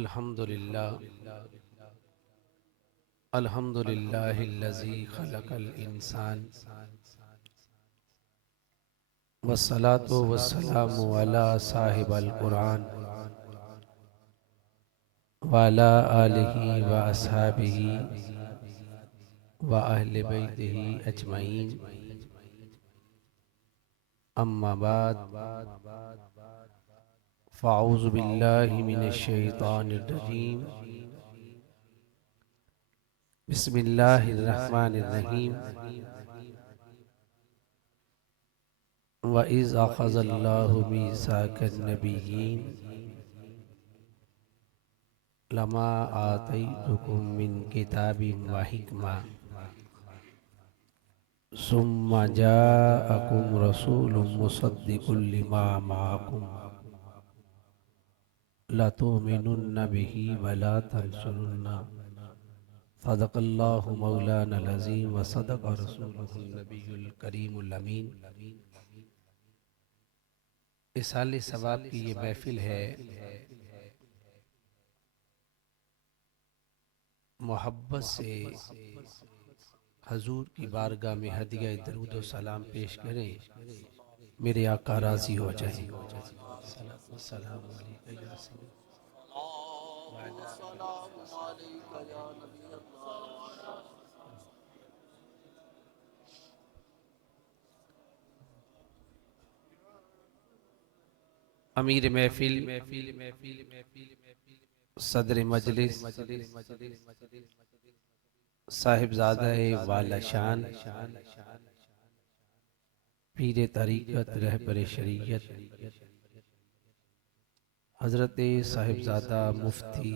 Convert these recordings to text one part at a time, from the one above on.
अल्हम्दुलिल्लाह अल्हम्दुलिल्लाहिल्लज़ी खलक़ल इंसान वस्सलातु वस्सलामु अला साहिबिल कुरान व अला आलिहि व अस्हाबिहि व अहले बैतिहि अजमईन अम्मा बाद फ़अऊज़ु बिल्लाहि मिनश शैतानिर रजीम बिस्मिल्लाहिर रहमानिर रहीम व इज़ अख़ज़ल्लाहु मीसाकन नबिय्यीन लमा आतैतुकुम मिन किताबिन व हिकमा सुम्मा जाअकुम रसूलुम मुसद्दिकुल लिमा माअकुम लतुमिनुन्न बिही व ला तंसुरुन्ना सदक़ल्लाहु मौलानल अज़ीम व सदक़ रसूलुहुन नबियुल करीमुल अमीन। इसाले सवाब की ये महफिल है। मोहब्बत से हजूर की बारगाह में हदिया दरूद व सलाम पेश करें, मेरे आका राजी हो जाएं। सलाम अलैका या सय्यद। अमीर महफिल सदर मजलिस साहिबजादा वाला शान पीर तरीक़त रहबर शरीयत हजरत साहिबजादा मुफ्ती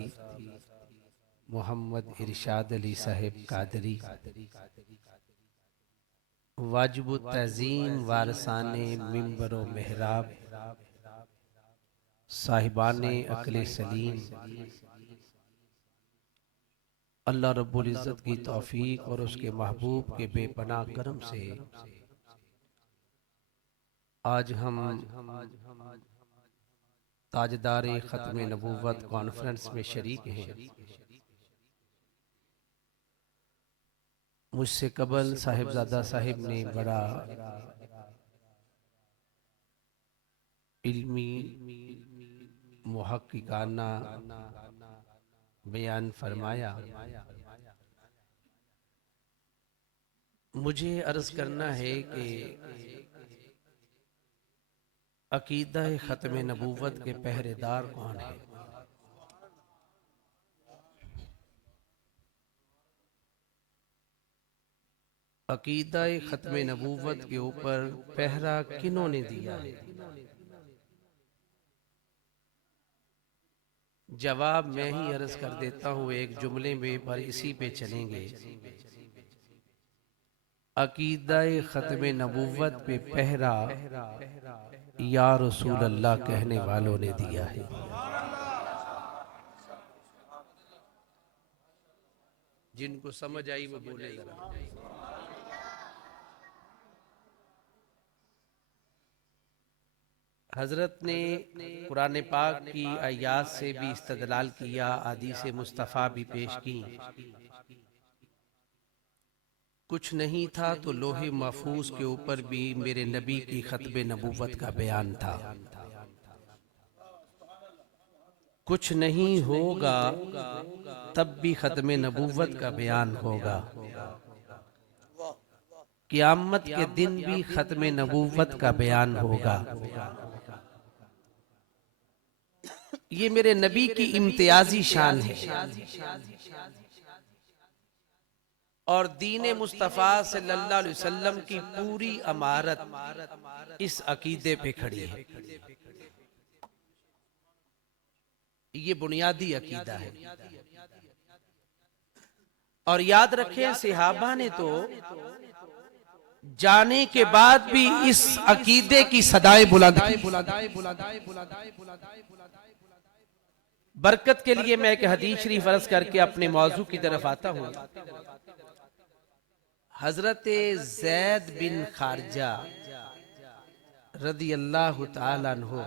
मोहम्मद इरशाद अली साहिब कादरी वाजिब तज़ीम वारसाने मिंबर व मेहराब साहिबाने अक्ल सलीम, अल्लाह रब्बुल इज़्ज़त की तौफीक और उसके महबूब के बेपनाह करम से आज हम ताजदार ख़त्म नबूवत कॉन्फ्रेंस में शरीक हैं। मुझसे कबल साहिबजादा साहिब ने बड़ा इल्मी मुहक्किकाना बयान फरमाया। मुझे अर्ज करना है कि अकीदा ख़त्म नबूवत के पहरेदार कौन है। अकीदा ख़त्म नबूवत के ऊपर पहरा किन्हों ने दिया है। जवाब मैं ही अर्ज कर देता हूँ एक जुमले में, पर इसी पे चलेंगे। अकीदा ख़त्म नबूवत पे पहरा या रसूल अल्लाह कहने वालों ने दिया है। जिनको समझ आई वो बोले जरा। हजरत ने कुरान पाक की आयात से भी इस्तदलाल किया, हदीस मुस्तफ़ा भी पेश की। कुछ नहीं था तो लोहे महफूज के ऊपर भी मेरे नबी की खत्म नबूवत का बयान था। कुछ नहीं होगा तब भी खत्म नबूवत का बयान होगा। क़यामत के दिन भी खत्म नबूवत का बयान होगा। ये मेरे नबी की इम्तियाजी शान है और दीन मुस्तफ़ा सल्लल्लाहु अलैहि वसल्लम की पूरी अमारत इस अकीदे पे खड़ी है। ये बुनियादी अकीदा है। और याद रखें, सहाबा ने तो जाने के बाद भी इस अकीदे की सदाएं बुलंद की। बरकत के लिए मैं एक हदीस शरीफ अर्ज करके अपने मौजू की तरफ आता हूँ। हजरत ज़ैद बिन खारजा रदी अल्लाह तआला अन्हु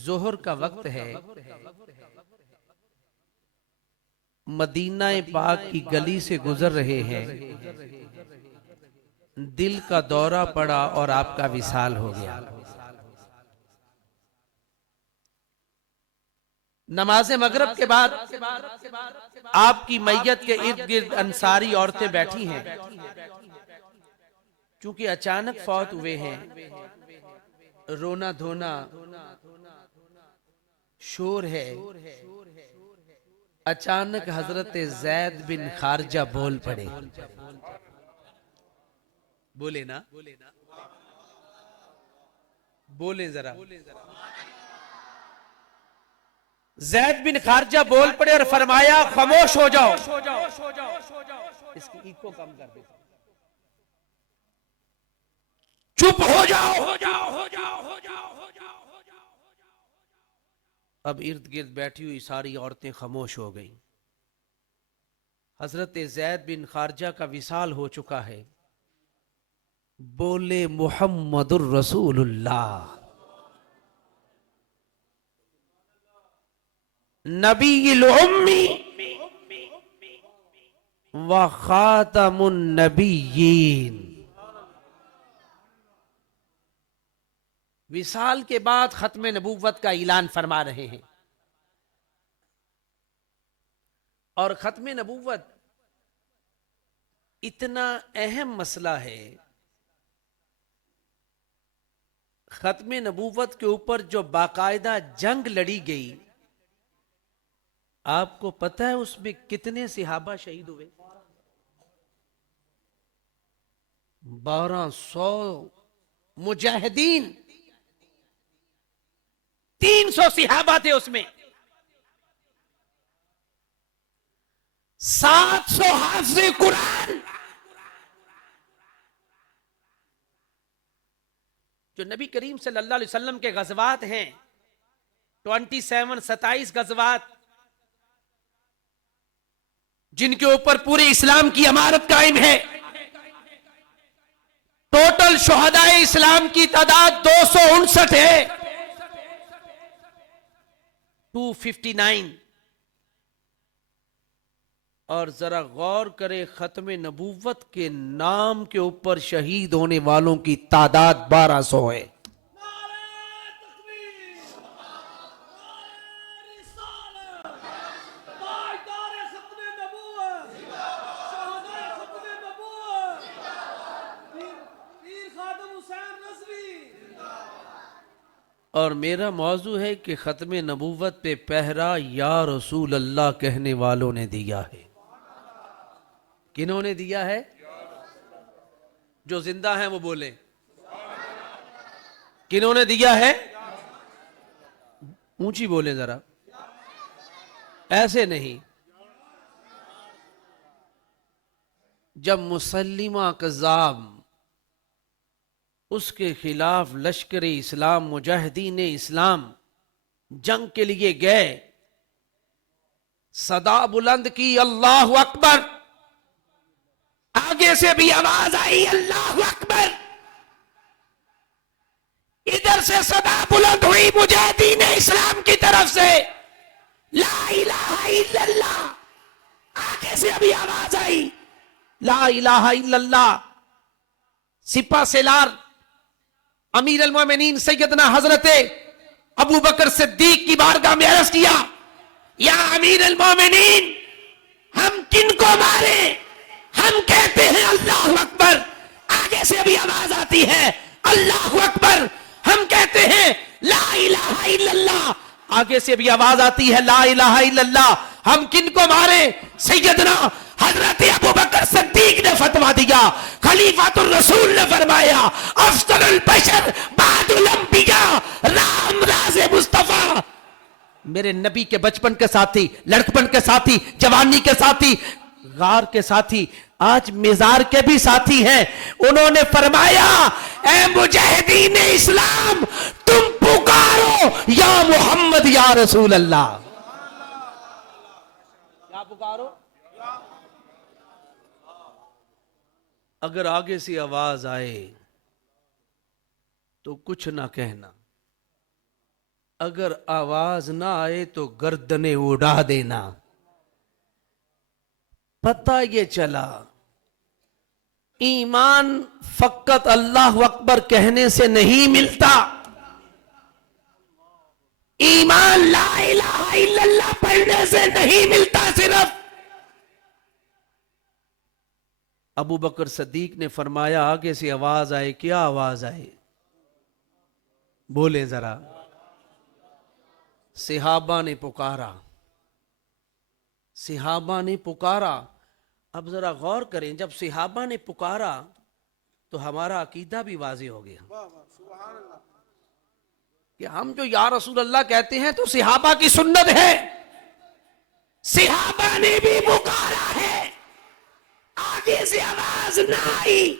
जोहर का वक्त है, मदीना पाक की गली से गुजर रहे हैं, दिल का दौरा पड़ा और आपका विसाल हो गया। नमाज मगरिब के बाद आपकी मैयत के इर्द गिर्द अंसारी औरतें बैठी हैं, क्योंकि अचानक फौत हुए हैं, रोना धोना शोर है। अचानक हजरत जैद बिन खारजा बोल पड़े। बोले ना, बोले जरा। जैद बिन खारजा बोल पड़े और फरमाया, खामोश हो जाओ। इसकी ईको कम कर दे। चुप हो जाओ, हो जाओ, हो जाओ, हो जाओ, हो जाओ, हो जाओ। अब इर्द गिर्द बैठी हुई सारी औरतें खामोश हो गईं। हजरत जैद बिन खारजा का विसाल हो चुका है। बोले, मुहम्मदुर रसूलुल्लाह, नबीयुल उम्मी व खातमुन नबिय्यीन। विसाल के बाद खत्म नबूवत का ऐलान फरमा रहे हैं। और खत्म नबूवत इतना अहम मसला है। खत्म नबूवत के ऊपर जो बाकायदा जंग लड़ी गई, आपको पता है उसमें कितने सहाबा शहीद हुए? 1200 मुजाहिदीन, 300 सहाबा थे उसमें, 700 हाफिज़े कुरान। जो नबी करीम सल्लल्लाहु अलैहि वसल्लम के गज़वात हैं, 27 गज़वात, जिनके ऊपर पूरे इस्लाम की इमारत कायम है। टोटल शुहदाए इस्लाम की तादाद 259 है, 259। और जरा गौर करें, खत्म नबूवत के नाम के ऊपर शहीद होने वालों की तादाद 1200 है। और मेरा मौजू है कि खत्म नबूवत पे पहरा या रसूल अल्लाह कहने वालों ने दिया है। किन्होंने दिया है? जो जिंदा हैं वो बोले, किन्होंने दिया है? ऊंची बोले जरा, ऐसे नहीं। जब मुसल्लिमा कज़्ज़ाब उसके खिलाफ लश्कर इस्लाम, मुजाहिदीन इस्लाम जंग के लिए गए, सदा बुलंद की अल्लाहु अकबर। आगे से भी आवाज आई अल्लाहु अकबर। इधर से सदा बुलंद हुई मुजाहिदीन इस्लाम की तरफ से, ला इलाहा इल्लल्लाह। आगे से अभी आवाज आई ला इलाहा इल्लल्लाह। सिपा सेलार अमीर अल मोमिनीन सैयदना हजरत अबू बकर सिद्दीक की बारगाह में अर्ज किया, या अमीर अल मोमिनीन, हम किनको मारे? हम कहते हैं अल्लाहु अकबर। आगे से अभी आवाज आती है अल्लाहु अकबर। हम कहते हैं ला इलाहा इल्लल्लाह। आगे से भी आवाज आती है ला इलाहा इल्लल्लाह। हम किनको मारे? सैयदना हजरत अबू बकर सिद्दीक ने फतवा दिया, खलीफातुर रसूल ने फरमाया, अफजलुल बशर बादुल अंबिया, राम राज़े मुस्तफा। मेरे नबी के बचपन के साथी, लड़कपन के साथी, जवानी के साथी, गार के साथी, आज मिजार के भी साथी हैं। उन्होंने फरमाया, ए मुजाहिदीन इस्लाम, तुम पुकारो या मोहम्मद या रसूल अल्लाह। क्या पुकारो? अगर आगे से आवाज आए तो कुछ ना कहना, अगर आवाज ना आए तो गर्दनें उड़ा देना। पता ये चला ईमान फकत अल्लाह अकबर कहने से नहीं मिलता, ईमान ला इलाहा इल्लल्लाह पढ़ने से नहीं मिलता। सिर्फ अबू बकर सद्दीक ने फरमाया आगे से आवाज आए, क्या आवाज आए, बोले जरा। सिहाबा ने पुकारा, सिहाबा ने पुकारा। अब जरा गौर करें, जब सिहाबा ने पुकारा तो हमारा अकीदा भी वाज़े हो गया कि हम जो या रसूल अल्लाह कहते हैं तो सिहाबा की सुन्नत है। सिहाबा ने भी पुकारा है, आगे से आवाज ना आई,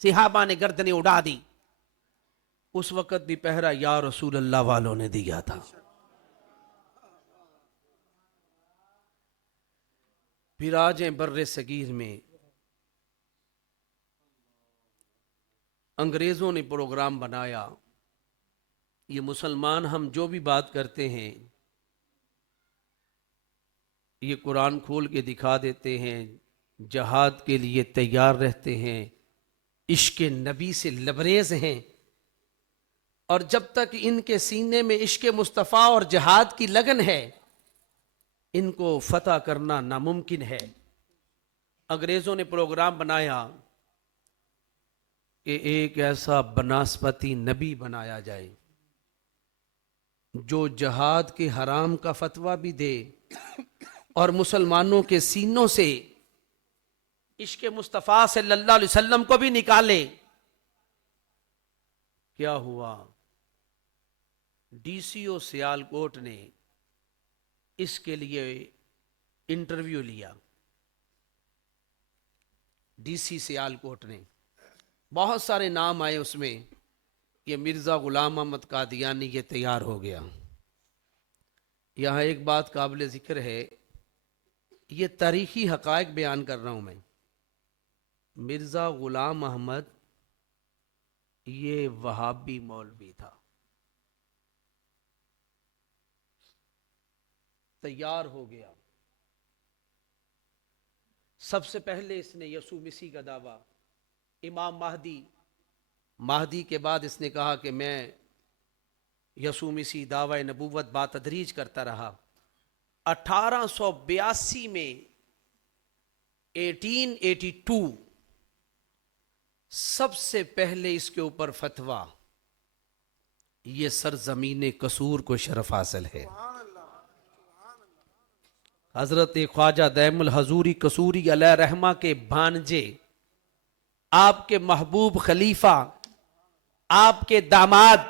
सिहाबा ने गर्दनें उड़ा दी। उस वक्त भी पहरा या रसूल अल्लाह वालों ने दिया था। फिर आज बर्रे सगीर में अंग्रेजों ने प्रोग्राम बनाया, ये मुसलमान हम जो भी बात करते हैं ये कुरान खोल के दिखा देते हैं, जहाद के लिए तैयार रहते हैं, इश्क नबी से लबरेज हैं, और जब तक इनके सीने में इश्क मुस्तफ़ा और जहाद की लगन है इनको फतह करना नामुमकिन है। अंग्रेजों ने प्रोग्राम बनाया कि एक ऐसा बनस्पति नबी बनाया जाए जो जहाद के हराम का फतवा भी दे और मुसलमानों के सीनों से इश्क मुस्तफ़ा सल्लल्लाहु अलैहि वसल्लम को भी निकाले। क्या हुआ, डीसीओ सियालकोट ने इसके लिए इंटरव्यू लिया। डीसी सियालकोट ने, बहुत सारे नाम आए उसमें, ये मिर्ज़ा गुलाम अहमद कादियानी ये तैयार हो गया। यहाँ एक बात काबिल ज़िक्र है, ये तारीखी हक़ाइक़ बयान कर रहा हूँ मैं। मिर्ज़ा गुलाम अहमद ये वहाबी मौलवी था, तैयार हो गया। सबसे पहले इसने यसू मसीह का दावा, इमाम महदी के बाद इसने कहा कि मैं यसू मसीह दावा नबूवत बातदरीज करता रहा। 1882 में 1882 सबसे पहले इसके ऊपर फतवा, ये सरजमीन कसूर को शरफ हासिल है। हजरत ख्वाजा दैमुल हजूरी कसूरी अलैहि रहमा के भांजे, आपके महबूब खलीफा, आपके दामाद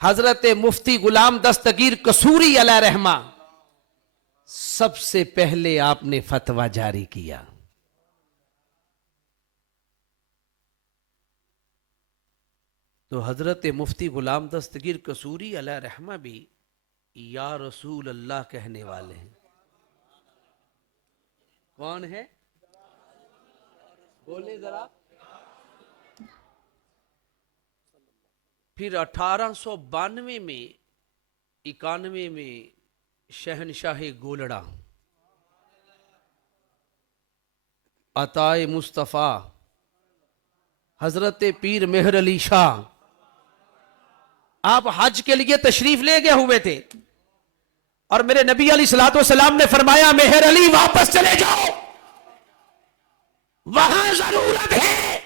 हजरत मुफ्ती गुलाम दस्तगीर कसूरी अलैहि रहमा, सबसे पहले आपने फतवा जारी किया। तो हजरत मुफ्ती गुलाम दस्तगीर कसूरी अलैहि रहमा भी या रसूल अल्लाह कहने वाले हैं। कौन है, बोले जरा। फिर 1892 में 91 में शहनशाह गोलड़ा अताए मुस्तफ़ा हजरत पीर मेहर अली शाह, आप हज के लिए तशरीफ ले गए हुए थे और मेरे नबी अलैहिस्सलातु वस्सलाम ने फरमाया मेहर अली वापस चले जाओ, वहां जरूरत है।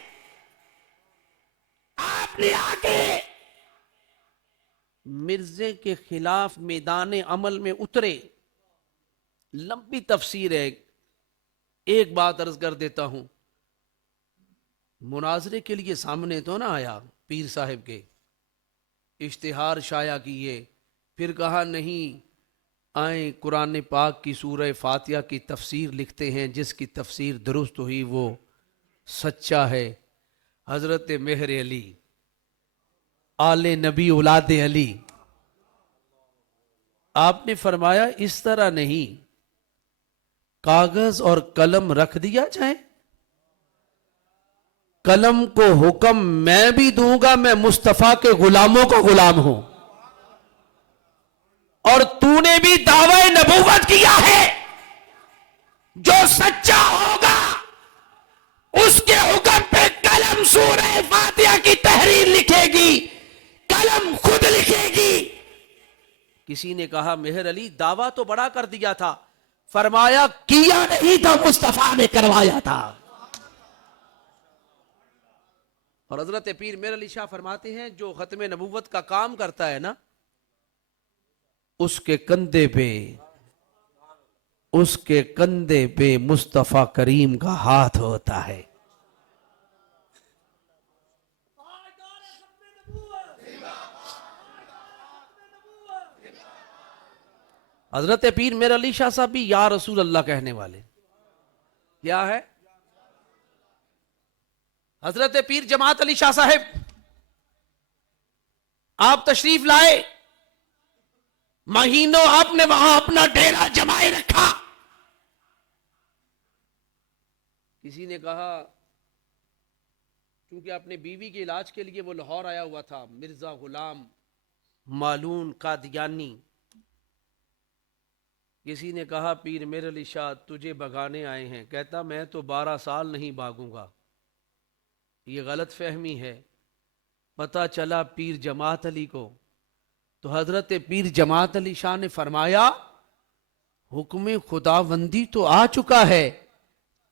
आपने आके मिर्जे के खिलाफ मैदान अमल में उतरे। लंबी तफसीर है, एक बात अर्ज कर देता हूं, मुनाजरे के लिए सामने तो ना आया, पीर साहब के इश्तिहार शाया किए, फिर कहा नहीं आए कुरान पाक की सूरह फातिहा की तफसीर लिखते हैं, जिसकी तफसीर दुरुस्त हुई वो सच्चा है। हजरत मेहर अली आले नबी औलाद अली, आपने फरमाया इस तरह नहीं, कागज और कलम रख दिया जाए। कलम को हुक्म मैं भी दूंगा, मैं मुस्तफा के गुलामों का गुलाम हूं, और तूने भी दावा नबूवत किया है, जो सच्चा होगा उसके हुक्म पे कलम सूरह फातिहा की तहरीर लिखेगी, कलम खुद लिखेगी। किसी ने कहा मेहर अली दावा तो बड़ा कर दिया था, फरमाया किया नहीं था, मुस्तफा ने करवाया था। और हजरत पीर मेहर अली शाह फरमाते हैं जो खत्म नबूवत का काम करता है ना, उसके कंधे पे मुस्तफा करीम का हाथ होता है। हजरत पीर मेहर अली शाह साहब भी या रसूल अल्लाह कहने वाले। क्या है? हजरत पीर जमात अली शाह साहब आप तशरीफ लाए, महीनों आपने वहां अपना डेरा जमाए रखा। किसी ने कहा क्योंकि अपने बीवी के इलाज के लिए वो लाहौर आया हुआ था, मिर्जा गुलाम मालून कादियानी। किसी ने कहा पीर मेहर अली शाह तुझे भगाने आए हैं। कहता मैं तो 12 साल नहीं भागूंगा, ये गलत फहमी है। पता चला पीर जमात अली को, तो हजरत पीर जमात अली शाह ने फरमाया हुक्म खुदाबंदी तो आ चुका है,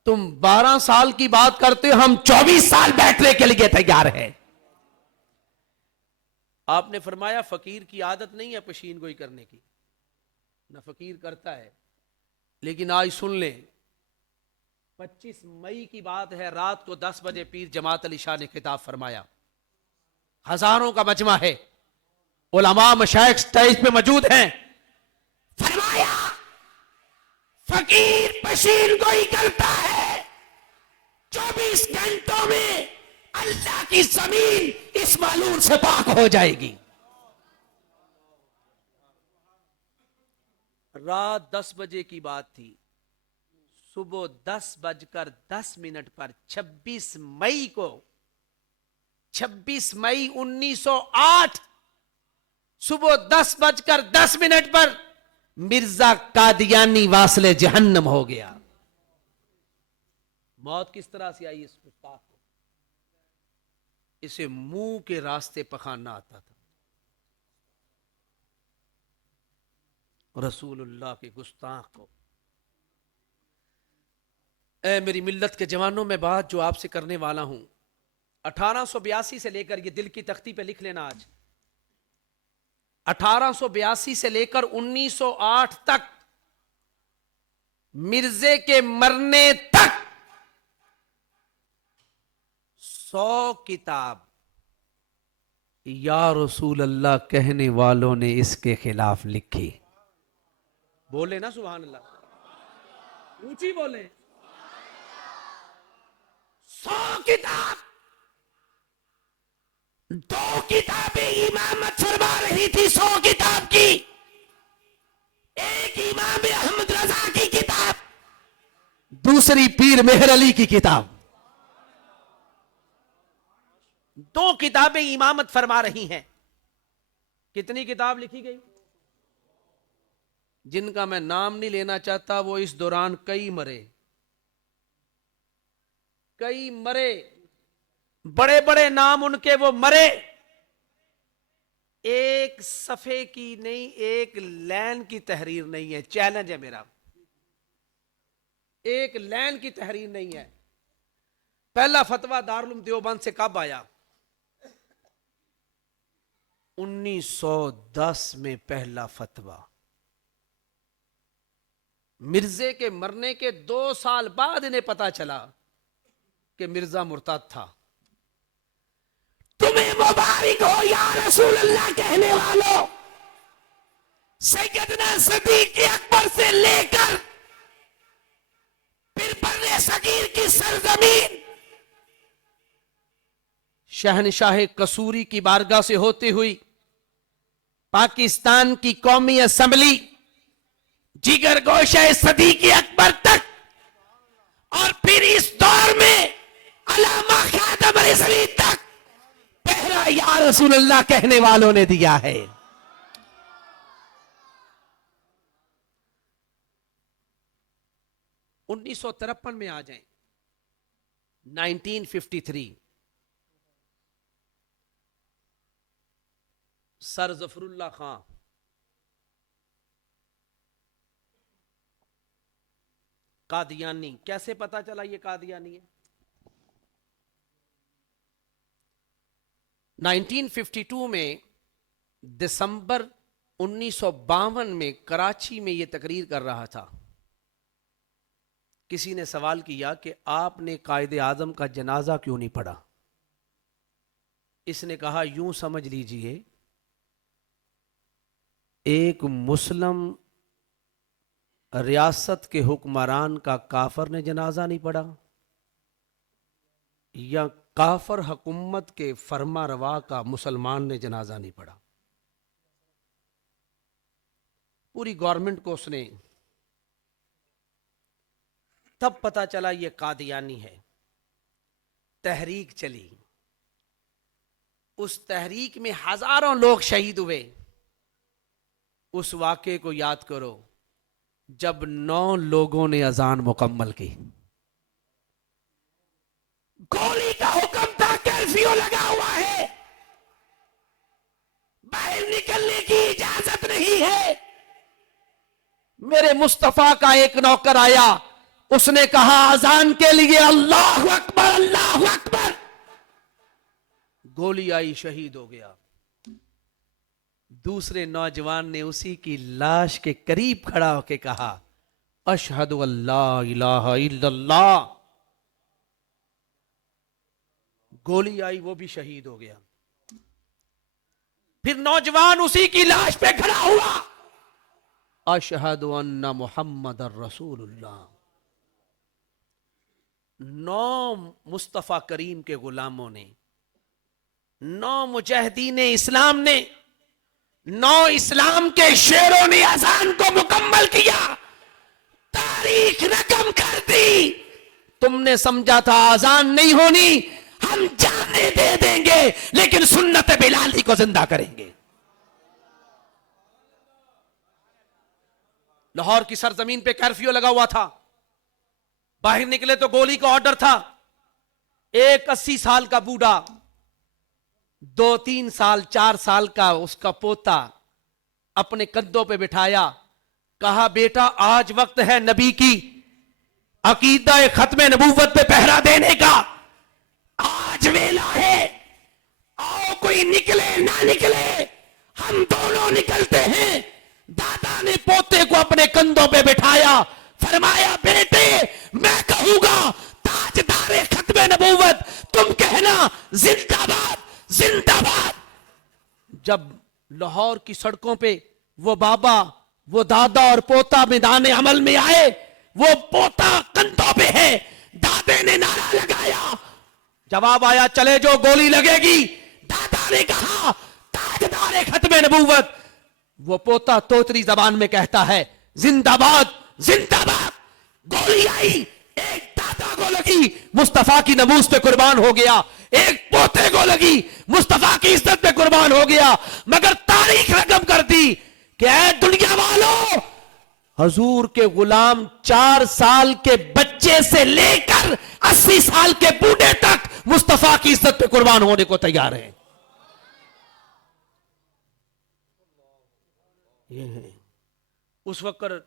तुम 12 साल की बात करते हो, हम 24 साल बैठने के लिए तैयार हैं। आपने फरमाया फकीर की आदत नहीं है पशीन गोई करने की, ना फकीर करता है, लेकिन आज सुन ले 25 मई की बात है, रात को 10 बजे पीर जमात अली शाह ने खिताब फरमाया। हजारों का मजमा है, उलमा मशाइख स्टेज पे मौजूद हैं। फरमाया फकीर पशीन गोई करता है, 24 घंटों में अल्लाह की जमीन इस मालून से पाक हो जाएगी। रात 10 बजे की बात थी, सुबह 10:10 पर 26 मई को, 26 मई 1908 सुबह 10:10 पर मिर्जा कादियानी वासले जहन्नम हो गया। मौत किस तरह से आई इस गुस्ताख को? इसे मुंह के रास्ते पखाना आता था। रसूलुल्लाह के गुस्ताख को। ऐ मेरी मिल्लत के जवानों में बात जो आपसे करने वाला हूं, 1882 से लेकर, ये दिल की तख्ती पे लिख लेना, आज 1882 से लेकर 1908 तक, मिर्जे के मरने तक 100 किताब या रसूल अल्लाह कहने वालों ने इसके खिलाफ लिखी। बोले ना सुभान अल्लाह, ऊंची बोले। 100 किताब, 2 किताबें इमामत फरमा रही थी 100 किताब की। एक इमाम अहमद रजा की किताब, दूसरी पीर मेहर अली की किताब। 2 किताबें इमामत फरमा रही हैं। कितनी किताब लिखी गई? जिनका मैं नाम नहीं लेना चाहता, वो इस दौरान कई मरे, बड़े बड़े नाम उनके, वो मरे। एक सफे की नहीं, एक लाइन की तहरीर नहीं है। चैलेंज है मेरा, एक लाइन की तहरीर नहीं है। पहला फतवा दारुल देवबंद से कब आया? 1910 में पहला फतवा। मिर्जे के मरने के 2 साल बाद इन्हें पता चला कि मिर्जा मुर्ताद था। तुम्हें मुबारक हो या रसूल अल्लाह कहने वालों। सैयदना सिद्दीक अकबर से लेकर फिर बर्रे सगीर की सरजमीन, शहनशाह कसूरी की बारगाह से होते हुई पाकिस्तान की कौमी असेंबली, जिगर गोशा सिद्दीक अकबर तक, और फिर इस दौर में अल्लामा ख्वाजा इसलिए तक पहला या रसूल अल्लाह कहने वालों ने दिया है। उन्नीस सौ तिरपन में आ जाएं, 1953 सर जफरुल्लाह खां कादियानी। कैसे पता चला ये कादियानी है? 1952 में दिसंबर 1952 में कराची में ये तकरीर कर रहा था। किसी ने सवाल किया कि आपने कायदे आजम का जनाजा क्यों नहीं पढ़ा? इसने कहा यूं समझ लीजिए, एक मुस्लिम रियासत के हुक्मरान का काफर ने जनाजा नहीं पढ़ा, या काफर हुकूमत के फरमा रवा का मुसलमान ने जनाजा नहीं पढ़ा। पूरी गवर्नमेंट को उसने, तब पता चला ये कादियानी है। तहरीक चली, उस तहरीक में हजारों लोग शहीद हुए। उस वाक़े को याद करो जब 9 लोगों ने अजान मुकम्मल की। गोली का हुक्म था, कर्फ्यू लगा हुआ है, बाहर निकलने की इजाजत नहीं है। मेरे मुस्तफा का एक नौकर आया, उसने कहा अजान के लिए अल्लाहु अकबर अल्लाहु अकबर। गोली आई, शहीद हो गया। दूसरे नौजवान ने उसी की लाश के करीब खड़ा होकर कहा अशहदु अल्ला इलाहा इल्लल्लाह। गोली आई, वो भी शहीद हो गया। फिर नौजवान उसी की लाश पे खड़ा हुआ, अशहदु अन्ना मुहम्मद रसूलुल्लाह। 9 मुस्तफा करीम के गुलामों ने, 9 मुजाहिदीन इस्लाम ने, 9 इस्लाम के शेरों ने अजान को मुकम्मल किया। तारीख रकम कर दी। तुमने समझा था अजान नहीं होनी, हम जाने दे देंगे, लेकिन सुन्नत बिलाली को जिंदा करेंगे। लाहौर की सरजमीन पे कर्फ्यू लगा हुआ था, बाहर निकले तो गोली का ऑर्डर था। एक 80 साल का बूढ़ा, 2-3 साल 4 साल का उसका पोता अपने कंधों पे बिठाया, कहा बेटा आज वक्त है नबी की अकीदा खत्म नबूवत पे पहरा देने का, आज वेला है, आओ कोई निकले ना निकले, हम दोनों निकलते हैं। दादा ने पोते को अपने कंधों पे बिठाया, फरमाया बेटे मैं कहूंगा ताजदार खत्म नबूवत, तुम कहना जिंदाबाद जिंदाबाद। जब लाहौर की सड़कों पे वो बाबा, वो दादा और पोता मैदान अमल में आए, वो पोता कंधों पे है, दादे ने नारा लगाया, जवाब आया चले जो गोली लगेगी। दादा ने कहा ताजदार खत्म नबूवत, वो पोता तोतरी जबान में कहता है जिंदाबाद जिंदाबाद। गोली आई, एक दादा को लगी, मुस्तफा की नमूज पे कुर्बान हो गया, एक पोते को लगी, मुस्तफा की इज्जत पे कुर्बान हो गया। मगर तारीख रकम कर दी कि ऐ दुनिया वालों, हजूर के गुलाम 4 साल के बच्चे से लेकर 80 साल के बूढ़े तक मुस्तफा की इज्जत पे कुर्बान होने को तैयार है। ये है। उस वक्त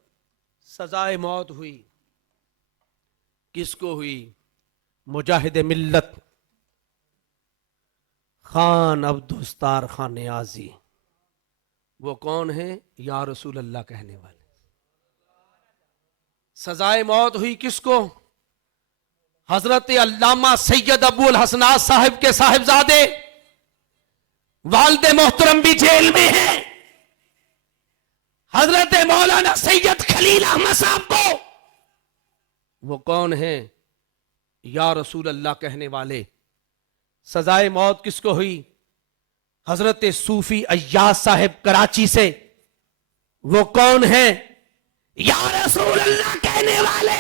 सजाए मौत हुई, किसको हुई? मुजाहिद मिल्लत खान अब्दुस्तार खान नियाजी। वो कौन है? या रसूल अल्लाह कहने वाले। सजाए मौत हुई किसको? हजरत अल्लामा सैयद अबुल हसनात साहिब के साहिबजादे, वालिद मोहतरम भी जेल में हैं। हजरत मौलाना सैयद खलील अहमद साहब को, वो कौन है? या रसूल अल्लाह कहने वाले। सजाए मौत किसको हुई? हजरत सूफी अय्याज साहिब कराची से, वो कौन है? या रसूल अल्लाह कहने वाले।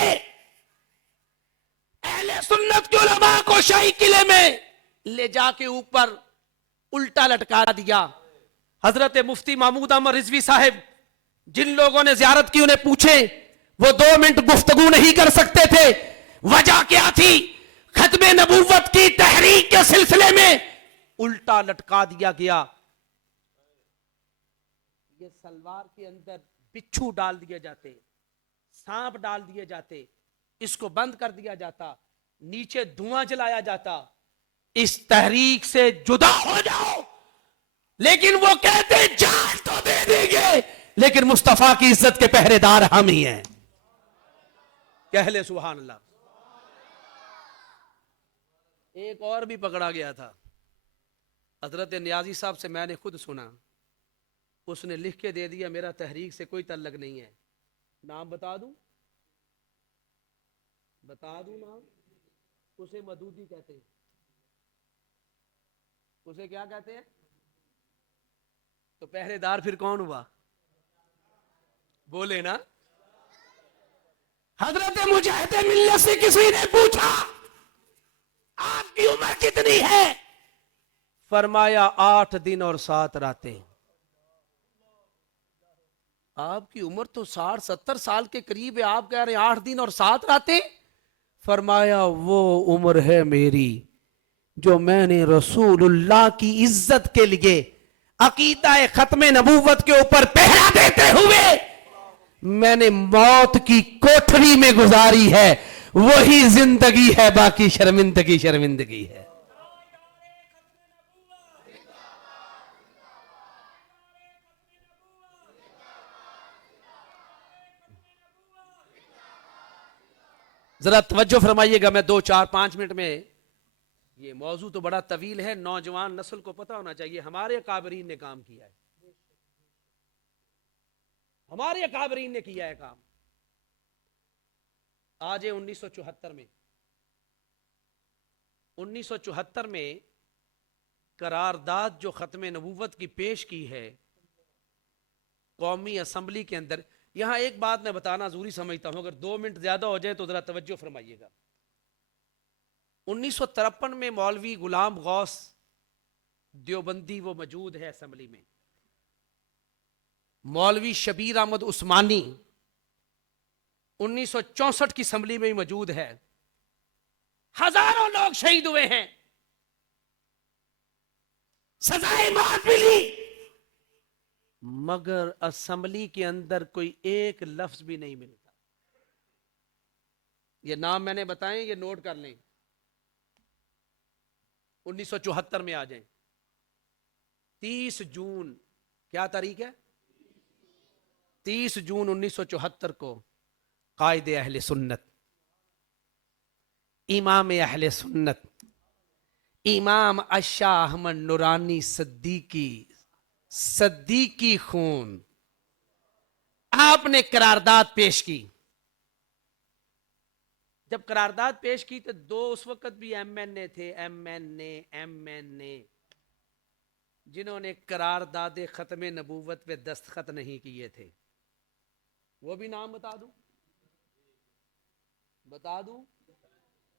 अहले सुन्नत के उलमा को शाही किले में ले जाके ऊपर उल्टा लटका दिया। हजरत मुफ्ती महमूद अहमद रिजवी साहब, जिन लोगों ने जियारत की, उन्हें पूछे, वो 2 मिनट गुफ्तगू नहीं कर सकते थे। वजह क्या थी? खत्मे नबूवत की तहरीक के सिलसिले में उल्टा लटका दिया गया। ये सलवार के अंदर बिच्छू डाल दिए जाते, सांप डाल दिए जाते, इसको बंद कर दिया जाता, नीचे धुआं जलाया जाता। इस तहरीक से जुदा हो जाओ। लेकिन वो कहते जान तो दे देंगे, लेकिन मुस्तफा की इज्जत के पहरेदार हम ही हैं। कह ले सुभान अल्लाह। एक और भी पकड़ा गया था, हजरत नियाजी साहब से मैंने खुद सुना। उसने लिख के दे दिया, मेरा तहरीक से कोई तल्लक नहीं है। नाम बता दूं? बता दूं नाम? उसे मदूदी कहते हैं। उसे क्या कहते हैं? तो पहरेदार फिर कौन हुआ? बोले ना। हजरत मुजाहिद मिल्लत से किसी ने पूछा, आपकी उम्र कितनी है? फरमाया 8 दिन और 7 रातें। आपकी उम्र तो 60-70 साल के करीब है, आप कह रहे हैं 8 दिन और 7 रातें? फरमाया वो उम्र है मेरी जो मैंने रसूलुल्लाह की इज्जत के लिए अकीदा खत्मे नबूवत के ऊपर पहरा देते हुए मैंने मौत की कोठरी में गुजारी है। वही जिंदगी है, बाकी शर्मिंदगी शर्मिंदगी है। जरा तवज्जो फरमाइएगा। मैं 2-4-5 मिनट में, ये मौजू तो बड़ा तवील है, नौजवान नस्ल को पता होना चाहिए हमारे अकाबरीन ने काम किया है, हमारे अकाबरीन ने किया है काम। आज 1974 में, 1974 में करारदाद जो खत्मे नबूवत की पेश की है कौमी असम्बली के अंदर। यहां एक बात मैं बताना जरूरी समझता हूं, अगर 2 मिनट ज्यादा हो जाए तो जरा तवज्जो फरमाइएगा। 1953 में मौलवी गुलाम गौस देवबंदी वो मौजूद है असम्बली में, मौलवी शबीर अहमद उस्मानी 1964 की असम्बली में भी मौजूद है। हजारों लोग शहीद हुए हैं, सजाए मौत मिली, मगर असम्बली के अंदर कोई एक लफ्ज भी नहीं मिलता। ये नाम मैंने बताए, ये नोट कर लें। 1974 में आ जाएं। 30 जून, क्या तारीख है? 30 जून 1974 को कायदे अहले सुन्नत, इमाम अहले सुन्नत, इमाम अशाह अहमद नूरानी सद्दीकी खून, आपने करारदाद पेश की। जब करारदाद पेश की तो 2 उस वक्त भी एमएनए थे, एमएनए जिन्होंने करारदाद खत्मे नबूवत पे दस्तखत नहीं किए थे। वो भी नाम बता दूं?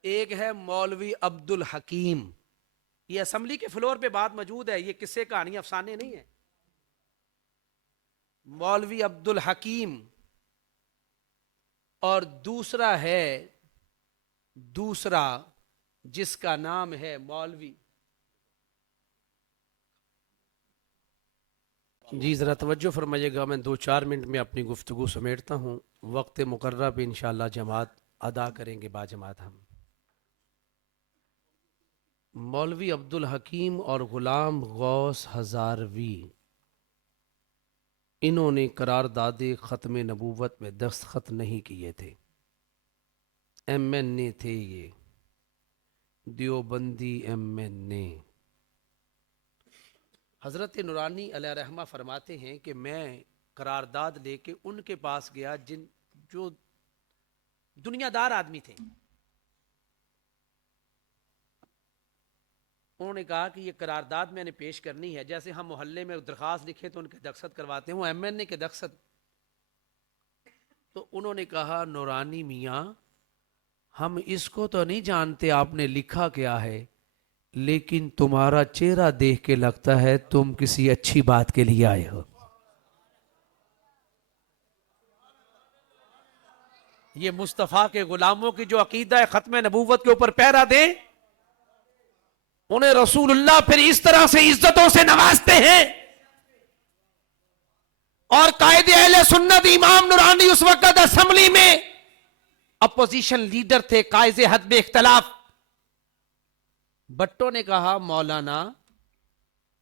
एक है मौलवी अब्दुल हकीम, ये असम्बली के फ्लोर पे बात मौजूद है, ये किस्से कहानी अफसाने नहीं है। मौलवी अब्दुल हकीम, और दूसरा जिसका नाम है मौलवी, जी जरा तवज्जो फरमाइएगा। मैं 2-4 मिनट में अपनी गुफ्तगू समेटता हूँ। वक्त मुकर्रर पे इंशाअल्लाह जमात अदा करेंगे बाजमात हम। मौलवी अब्दुल हकीम और गुलाम गौस हजारवी, इन्होंने करारदादे ख़त्म नबूवत में दस्तखत नहीं किए थे। एमएनए थे ये, देवबंदी एमएनए। हज़रत नूरानी अलैहि रहमा फरमाते हैं कि मैं करारदाद लेके उनके पास गया जो दुनियादार आदमी थे। उन्होंने कहा कि ये करारदाद मैंने पेश करनी है, जैसे हम मोहल्ले में दरख्वास्त लिखे तो उनके दस्तखत करवाते हैं, वो एमएनए के दस्तखत। तो उन्होंने कहा, नूरानी मियाँ, हम इसको तो नहीं जानते आपने लिखा क्या है, लेकिन तुम्हारा चेहरा देख के लगता है तुम किसी अच्छी बात के लिए आए हो। ये मुस्तफा के गुलामों की जो अकीदा है खत्म नबूवत के ऊपर पहरा दे, उन्हें रसूलुल्लाह फिर इस तरह से इज्जतों से नवाजते हैं। और कायदे अहले सुन्नत इमाम नूरानी उस वक्त असेंबली में अपोजिशन लीडर थे, कायजे हद में इख्तलाफ। भट्टो ने कहा मौलाना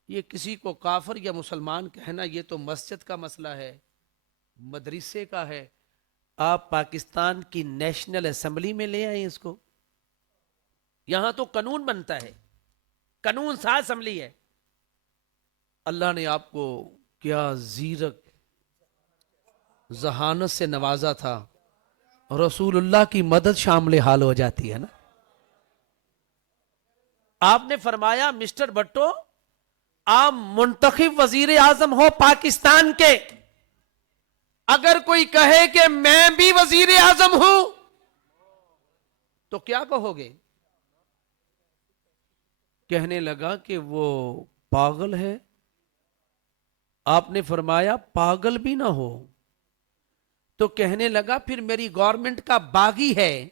ये किसी को काफिर या मुसलमान कहना ये तो मस्जिद का मसला है, मदरसे का है, आप पाकिस्तान की नेशनल असेंबली में ले आए इसको। यहां तो कानून बनता है, कानून सा असेंबली है। अल्लाह ने आपको क्या जीरक जहानत से नवाजा था, रसूलुल्लाह की मदद शामिल हाल हो जाती है ना। आपने फरमाया मिस्टर भट्टो आप मुंतखब वजीर आजम हो पाकिस्तान के, अगर कोई कहे कि मैं भी वजीर आजम हूं तो क्या कहोगे? कहने लगा कि वो पागल है। आपने फरमाया पागल भी ना हो तो कहने लगा फिर मेरी गवर्नमेंट का बागी है।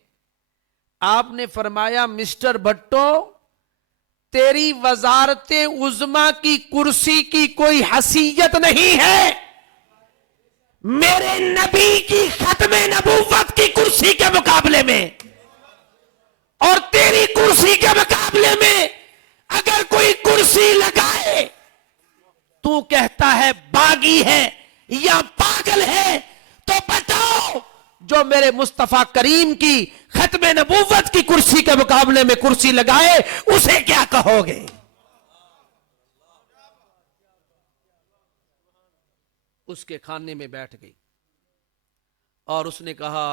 आपने फरमाया मिस्टर भट्टो तेरी वजारत उज़्मा की कुर्सी की कोई हसीयत नहीं है, मेरे नबी की खत्मे नबूवत की कुर्सी के मुकाबले में और तेरी कुर्सी के मुकाबले में अगर कोई कुर्सी लगाए तू कहता है बागी है या पागल है, तो बताओ जो मेरे मुस्तफा करीम की खत्मे नबूवत की कुर्सी के मुकाबले में कुर्सी लगाए उसे क्या कहोगे? उसके खाने में बैठ गई और उसने कहा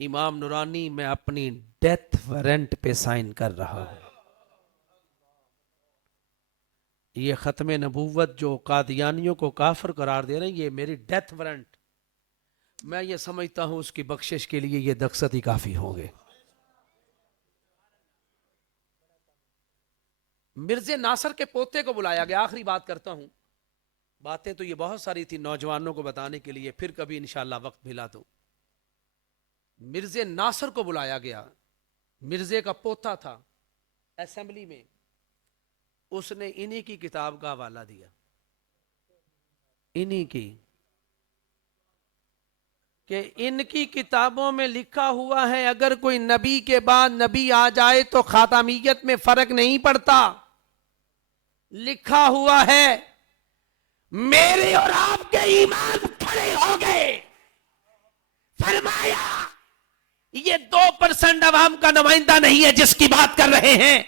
इमाम नूरानी मैं अपनी डेथ वारंट पे साइन कर रहा हूं। ये खत्मे नबूवत जो कादियानियों को काफिर करार दे रहे हैं, ये मेरी डेथ वारंट, मैं ये समझता हूं उसकी बख्शिश के लिए ये दक्षत ही काफी होंगे। मिर्जे नासर के पोते को बुलाया गया। आखिरी बात करता हूं, बातें तो ये बहुत सारी थी नौजवानों को बताने के लिए, फिर कभी इंशाल्लाह वक्त मिला तो। मिर्जे नासर को बुलाया गया, मिर्जे का पोता था असेंबली में। उसने इन्हीं की किताब का हवाला दिया, इन्हीं की, कि इनकी किताबों में लिखा हुआ है अगर कोई नबी के बाद नबी आ जाए तो खातामियत में फर्क नहीं पड़ता। लिखा हुआ है मेरे और आपके ईमान खड़े हो गए। फरमाया ये 2% अवाम का नुमाइंदा नहीं है जिसकी बात कर रहे हैं,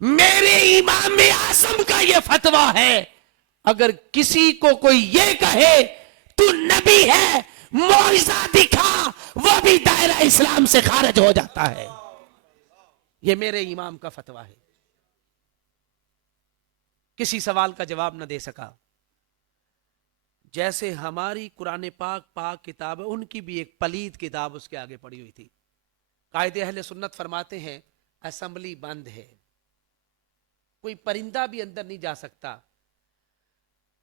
मेरे इमाम आजम का ये फतवा है। अगर किसी को कोई ये कहे तू नबी है मौइज़ा दिखा, वो भी दायरा इस्लाम से खारिज हो जाता है। ये मेरे इमाम का फतवा है। किसी सवाल का जवाब न दे सका। जैसे हमारी कुरान पाक किताब है, उनकी भी एक पलीद किताब उसके आगे पड़ी हुई थी। कायदे अहले सुन्नत फरमाते हैं असेंबली बंद है, कोई परिंदा भी अंदर नहीं जा सकता।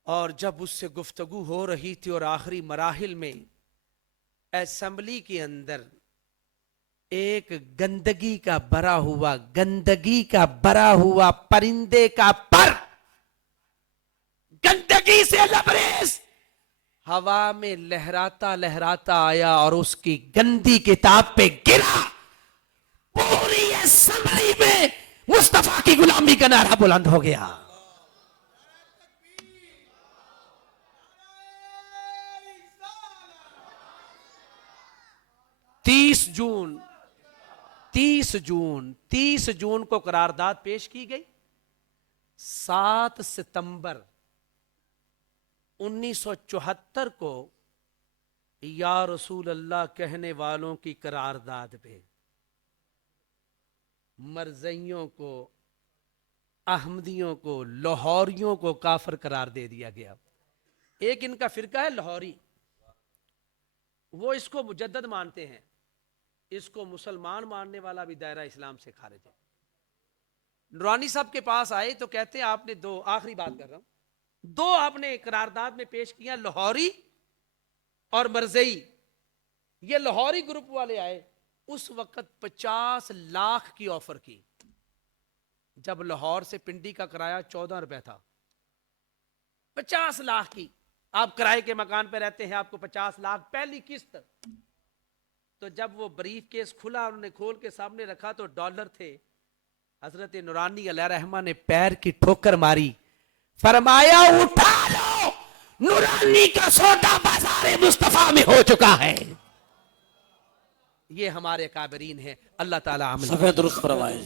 और जब उससे गुफ्तगू हो रही थी और आखिरी मराहिल में असेंबली के अंदर एक गंदगी का भरा हुआ परिंदे का पर गंदगी से लबरेज हवा में लहराता लहराता आया और उसकी गंदी किताब पे गिरा। पूरी असेंबली में मुस्तफा की गुलामी का नारा बुलंद हो गया। तीस जून को करारदाद पेश की गई। 7 सितंबर 1974 को या रसूल अल्लाह कहने वालों की करारदाद पे मरज़इयों को, अहमदियों को, लाहौरियों को काफिर करार दे दिया गया। एक इनका फिरका है लाहौरी, वो इसको मुजद्दद मानते हैं, इसको मुसलमान मानने वाला भी दायरा इस्लाम से खारिज है। नूरानी साहब के पास आए तो कहते हैं आपने दो, आखिरी बात कर रहा हूं, दो आपने करारदाद में पेश किया, लाहौरी और मरजई। ये लाहौरी ग्रुप वाले आए, उस वक्त 50 लाख की ऑफर की, जब लाहौर से पिंडी का किराया 14 रुपए था। 50 लाख की, आप किराए के मकान पे रहते हैं, आपको 50 लाख पहली किस्त। तो जब वो ब्रीफ केस खुला, उन्होंने खोल के सामने रखा तो डॉलर थे। हजरत नूरानी अलैहि रहमा ने पैर की ठोकर मारी, फरमाया उठा लो, नूरानी का सौदा बाजार मुस्तफा में हो चुका है। ये हमारे काबरीन है। अल्लाह ताला अमल सफेद दुरुस्त फरमाए।